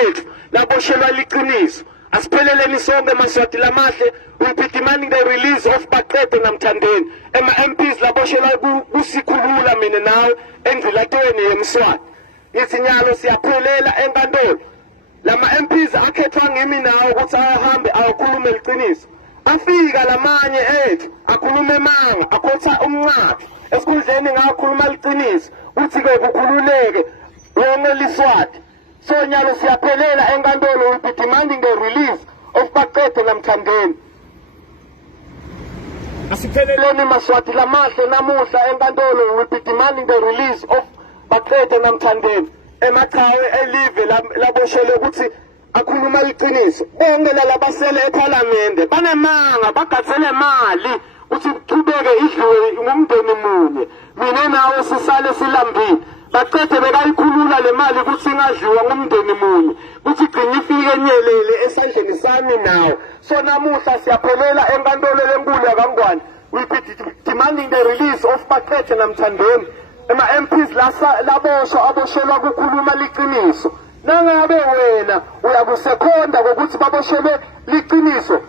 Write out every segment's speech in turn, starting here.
ethu laboshelwa liqiniso. Asipheleleni sonke Maswati lamahle. We'll be demanding the release of Baqede naMthandeni. MPs laboshelwa kusikhulula mina nawe endlulatweni yeMswati. Isinyalo siyaphelela enkantolo. Lama MPs akhethwa ngimi nawe ukuthi ahambe ayokhuluma iqiniso. Afika lamanye ethu akhulume manga akhotha umncaphi esikhundleni ngakhuluma iqiniso uthi ke kukhululeke wonke liSwati. So nyalo siyaphelela enkantolo will be demanding the release of Baqede naMthandeni. Asipheleleni Maswati lamahle namuhla enkantolo will be demanding the release of Baqede naMthandeni. Emakhaya elive laboshelwe ukuthi akhuluma iqiniso. Bonke labasele eParliament banemanga bagatsele imali ukuthi qhubeke idliwe ngumndeni munye. Mina nawe sisale silambile. Baqede bekayikhulula le mali ukuthi ingadliwa ngumndeni munye. Kuthi gcina ifike enyelele esandleni sami nawe. So namuhla siyaphelela enkantolo lenkulu yaKaNgwane. We be demanding the release of Baqede naMthandeni. MPs laboshwa aboshelwa kukhuluma liqiniso. Nangabe wena uyakusekhonda ngokuthi baboshelwe liqiniso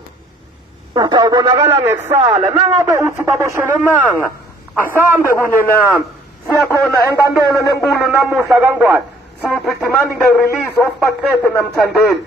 utawubonakala ngekusala. Nangabe uthi baboshelwe manga asambe kunye nami. Siyakhona enkantolo lenkulu namuhla kaNgwane. We will be demanding the release of Baqede naMthandeni.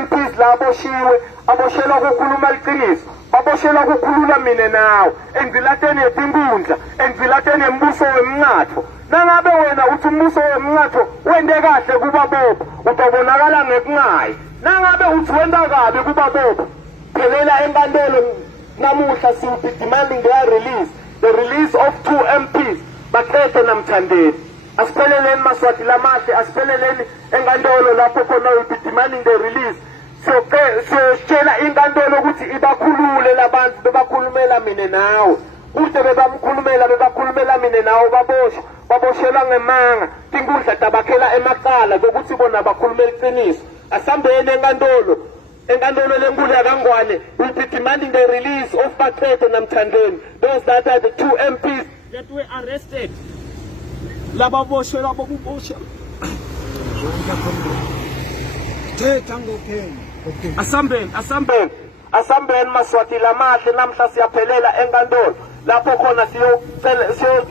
MPs laboshiwe aboshelwa kukhuluma liqiniso. Baboshelwa kukhulula mina nawe engilateni yetinkundla engilateni yembuso wemnqatho. Nangabe wena uthi umbuso wemnqatho wende kahle kuba bobo utobonakala ngekungayi. Nangabe uthi wenda kabi kuba bobo phelela enkantolo namuhla. We will be demanding their release, the release of 2 MPs Baqede naMthandeni. Asipheleleni Maswati lamahle, asipheleleni enkantolo lapho khona we will be demanding the release. So sitshela inkantolo ukuthi ibakhulule labantu bebakhulumela mina nawe. Kude bebakhulumela mina nawe baboshelwa ngemanga. Tinkundla tabakhela emakala zokuthi bona bakhulumela iqiniso. Asambeni enkantolo lenkulu yaKaNgwane will be demanding the release of Baqede naMthandeni. Those that are the 2 MPs that were arrested. Laba boshelwa bokuboshela. Asambeni Maswati lamahle namhla siyaphelela enkantolo lapho khona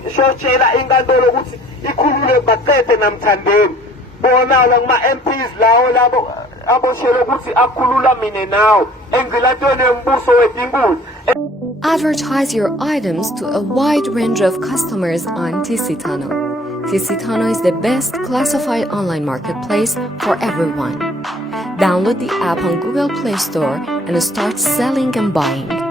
siyotshela inkantolo ukuthi ikhulule Baqede naMthandeni. Bonala kuma MPs lawo labo aboshelwe ukuthi akhulula mina nawe engilatweni yembuso wetinkundla. Advertise your items to a wide range of customers on Tisitano. Tisitano is the best classified online marketplace for everyone. Download the app on Google Play Store and start selling and buying.